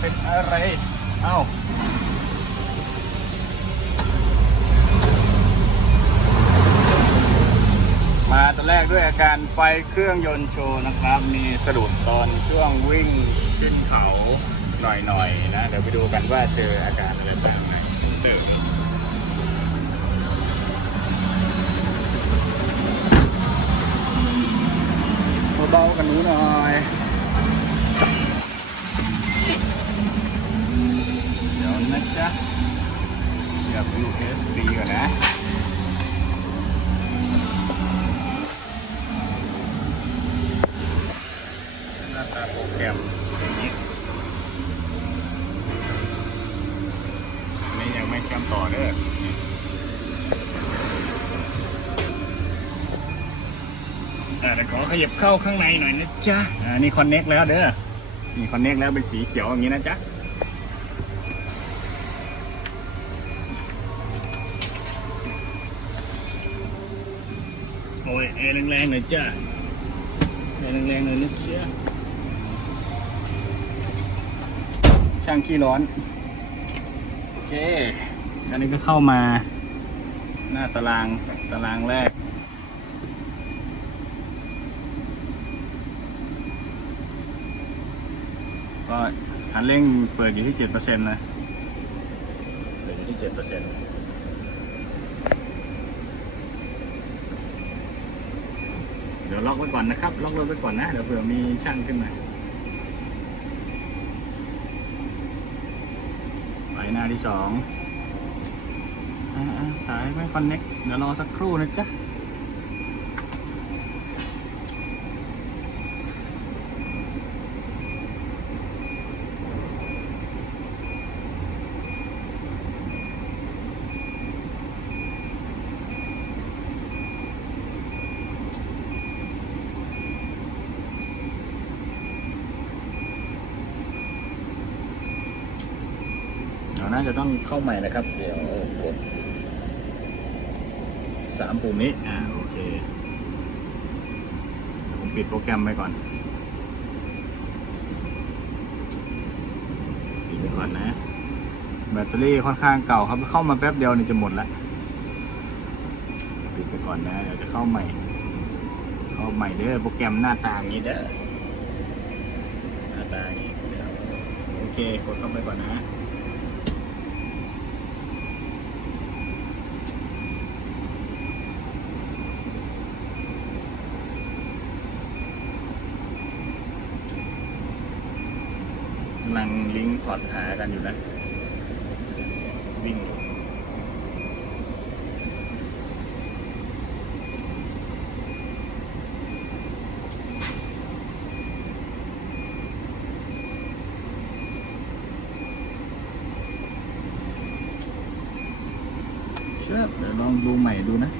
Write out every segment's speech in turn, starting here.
เป็นอะไร เอ้ามาตอนแรกด้วยอาการไฟเครื่องยนต์โชว์นะครับ มีสะดุดตอนช่วงวิ่งขึ้นเขาหน่อยๆนะเดี๋ยวไปดูกันว่าเจออาการอะไรบ้างไหมตื่นเบาๆกันหนูหน่อย นะจ๊ะอยากดู USB ก่อนนะหน้าตาโปรแกรมอย่างนี้อันนี่ยังไม่เชื่อมต่อเด้ออ่ขอขยับเข้าข้างในหน่อยนะจ๊ะ อ่า นี่คอนเน็กแล้วเด้อ นี่คอนเน็กแล้วเป็นสีเขียวอย่างนี้นะจ๊ะ ยแร์แรงๆหน่อยจ้าแร์แรงๆหน่อยนึกเสียช่างขี้ร้อน โอเค อันนี้ก็เข้ามา หน้าตารางตารางแรก ก็คันเร่งเปิดอยู่ที่ 7%นะ เปิดอยู่ที่เจ็ดเปอร์เซ็นต์ ยวล็อกไว้ก่อนนะครับล็อกรถไว้ก่อนนะเดี๋ยวเผื่อมีช่างขึ้นมาไปหน้าที่สองอ่าสายไม่คอนเน็กเดี๋ยวรอสักครู่นะจ๊ะ น่าจะต้องเข้าใหม่นะครับ เดี๋ยวกดสามปุ่มนี้อ่าโอเคผมปิดโปรแกรมไปก่อนปิดไปก่อนนะ แบตเตอรี่ค่อนข้างเก่าครับเข้ามาแป๊บเดียวนี่จะหมดละปิดไปก่อนนะเดี๋ยวจะเข้าใหม่ เข้าใหม่เด้อโปรแกรมหน้าตาอย่างนี้เด้อหน้าตาอย่างนี้เดี๋ยวโอเคกดเข้าไปก่อนนะ ลังลิงก์พอร์ตหากันอยู่นะ วิ่งเชื่อเดี๋ยวลองดูใหม่ดูนะ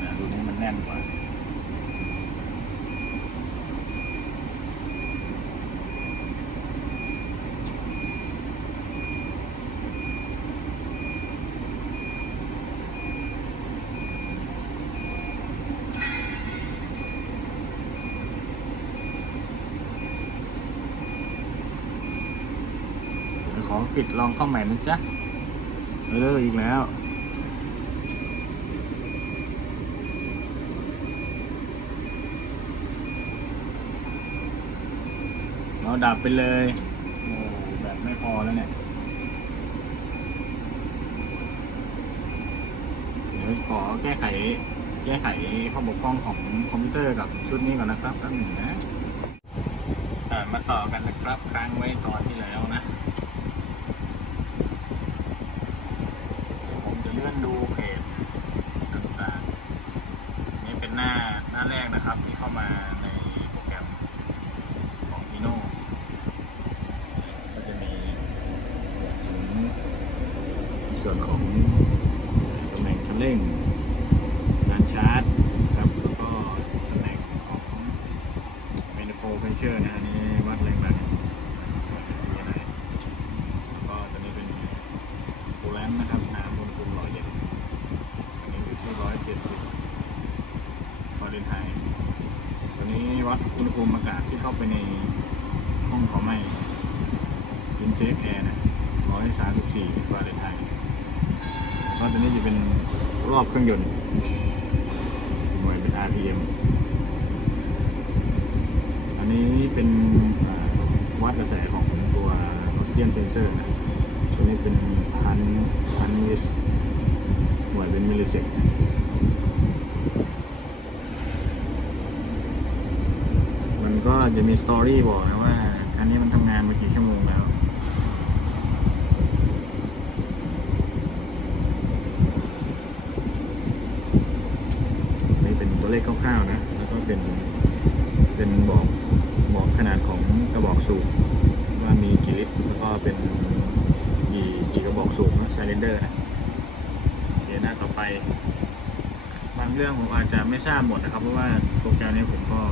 อ่าดูนี้มันแน่นกว่า เดี๋ยวขอ ปิดลองเข้าใหม่นะจ๊ะ เอออีกแล้ว เราดับไปเลยโอ้แบบไม่พอแล้วเนี่ย เดี๋ยวขอแก้ไข แก้ไขข้อบกพร่องของคอมพิวเตอร์กับชุดนี้ก่อนนะครับแป๊บหนึ่งนะอ่มาต่อกันนะครับ ค้างไว้ตอนที่แล้วนะ ผมจะเลื่อนดูเพจต่างๆ นี่เป็นหน้าหน้าแรกนะครับ ที่เข้ามาในโปรแกรมของ Pino ก็จะมีถึงในส่วนของตำแหน่งคัน เร่งการชาร์จครับแล้วก็ตำแหน่งของเมนโฟเพเชอร์นะอันนี้วัดแรงดันก็ตัวนี้เป็นโคแลนนะครับน้ำอุณหภูมิหล่อเย็นอันนี้อยู่ที่ร้อยเจ็ดสิบฟาเรนไฮต์ตัวนี้วัดอุณหภูมิอากาศที่เข้าไปในห้องเผาไหม้อินเทคแอร์นะร้อยสามสิบสี่ฟาเรนไฮต์ก็ตัวนี้จะเป็น รอบเครื่องยนต์หน่วยเป็น RPM อันนี้เป็นวัดกระแสของตัวออกซิเจนเซนเซอร์นะตัวนี้เป็นพันพันมิลหน่วยเป็นมิลลิเซกมันก็จะมีสตอรี่บอกนะว่าคันนี้มันทำงานมากี่ชั่วโมงแล้ว นี่เป็นตัวเลข คร่าวๆนะ แล้วก็เป็นเป็นบอกบอกขนาดของกระบอกสูบว่ามีกี่ลิตรแล้วก็เป็นกี่กี่กระบอกสูบนะไซเลนเดอร์นะโอเคหน้าต่อไปบางเรื่องผมอาจจะไม่ทราบหมดนะครับ เพราะว่าโปรแกรมนี้ผมก็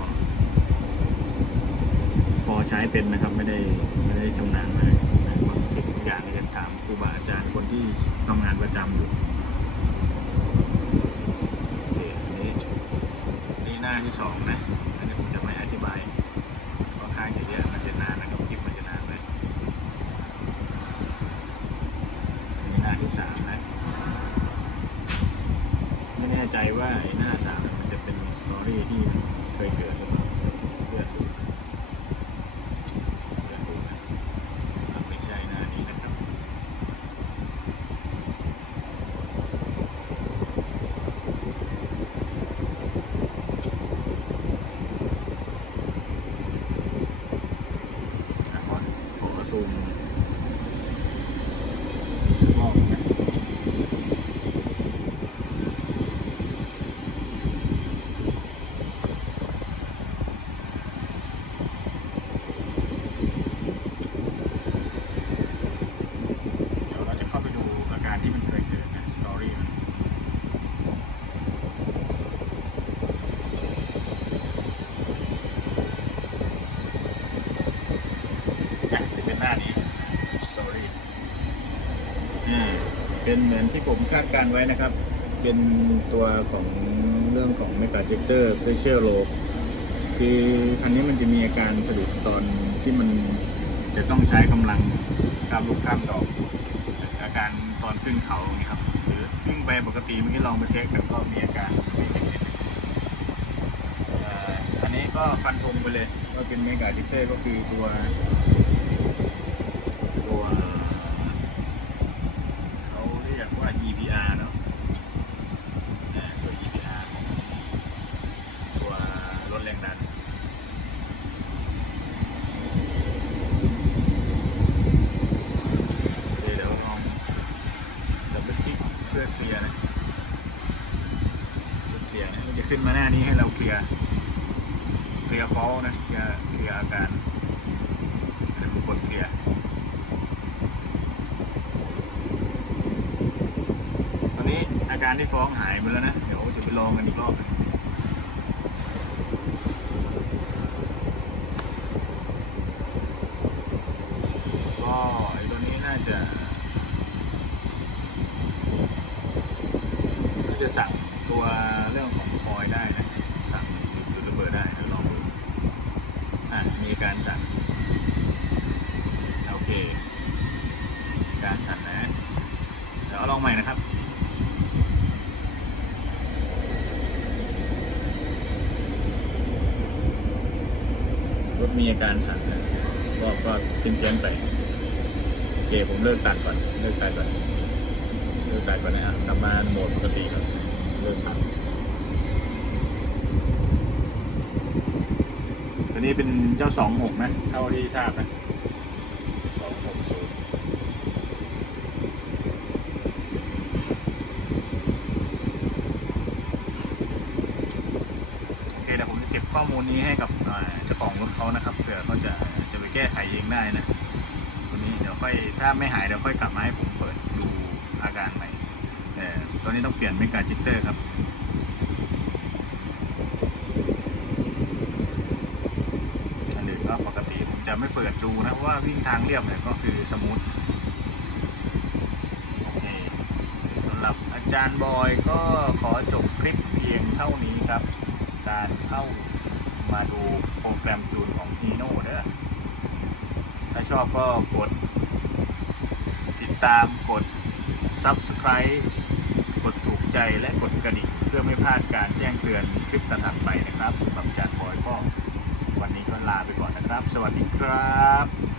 พอใช้เป็นนะครับ ไม่ได้ไม่ได้ชำนาญมากนะบางสิ่งบางอย่างจะถามครูบาอาจารย์คนที่ทำงานประจำอยู่โอเคอันนี้ หน้าที่สองนะอันนี้ผมจะไม่อธิบายค่อนข้างจะเยอะมันจะนานนะครับคลิปมันจะนานเลยอันนี้หน้าที่สามนะไม่แน่ใจว่าหน้าสามมันจะเป็นสตอรี่ที่เคยเกิดหรือเปล่าเพื่อนดูเพื่อนดูนะอะไม่ใช่หน้านี้นะครับ อะขอ ขอซูมรอบนะเดี๋ยวเราจะเข้าไปดูอาการที่มันเคยเกิดนะสตอรี่มัน อะจะเป็นหน้านี้ sorry อ่า เป็นเหมือนที่ผมคาดการณ์ไว้นะครับ เป็นตัวของเรื่องของ m e g a j e c t o r pressure low คือคันนี้มันจะมีอาการสะดุดตอนที่มันจะต้องใช้กำลังข้ามลูกข้ามดอก อาการตอนขึ้นเขาอย่างเงี้ยครับหรือวิ่งไปปกติเมื่อกี้ลองไปเช็คกันก็มีอาการอันนี้ก็ฟันธงไปเลยว่าเป็น m e g a j e c t o r ก็คือตัวตัวเขาเรียกว่า EPR เนาะอ่าตัว EPR ของตัวรถแรงดัน โอเคเดี๋ยวลองดับเบิลคลิกเพื่อเคลียร์นะเพื่อเคลียร์นะมันจะ ขึ้นมาหน้านี้ให้เราเคลียร์เคลียร์ฟอลนะเคลียร์เคลียร์อาการเดี๋ยวผมกดเคลียร์ตอนนี้อาการที่ฟ้องหายไปแล้วนะ เดี๋ยวจะไปลองกันอีกรอบนึงก็ตัวนี้น่าจะจะสั่งตัวเรื่องของคอยได้นะ สั่งจุดระเบิดได้เดี๋ยวลองดูอะ มีการสั่นโอเค การสั่นนะ เดี๋ยวเอาลองใหม่นะครับ รถมีอา การสั่นนะก็ก็เพี้ยนเพียนๆไปโอเคผมเลิกตัดก่อนเลิกตัดก่อนเลิกตัดก่อนนะฮะกลับมาโหมดปกติครับเลิกตัดตัวนี้เป็นเจ้าสองหกนะเท่าที่ทราบนะสองหกศูนย์ โอเคเดี๋ยวผมจะเก็บ ข้อมูลนี้ให้กับเจ้าของรถเขานะครับเผื่อเขาจะจะไปแก้ไขเองได้นะตัวนี้เดี๋ยวค่อยถ้าไม่หายเดี๋ยวค่อยกลับมาให้ผมเปิดดูอาการใหม่แต่ตัวนี้ต้องเปลี่ยนเมกาจิตเตอร์ครับอันอื่นก็ปกติผมจะไม่เปิดดูนะเพราะว่าวิ่งทางเรียบเนี่ยก็คือสมูทโอเคสำหรับอาจารย์บอยก็ขอจบคลิปเพียงเท่านี้ครับ การเข้า มาดูโปรแกรมจูนของ Hino เด้อถ้าชอบก็กด ติดตามกด Subscribe กดถูกใจและกดกระดิ่งเพื่อไม่พลาดการแจ้งเตือนคลิปถัดๆไปนะครับสำหรับจานบอยก็วันนี้ก็ลาไปก่อนนะครับ สวัสดีครับ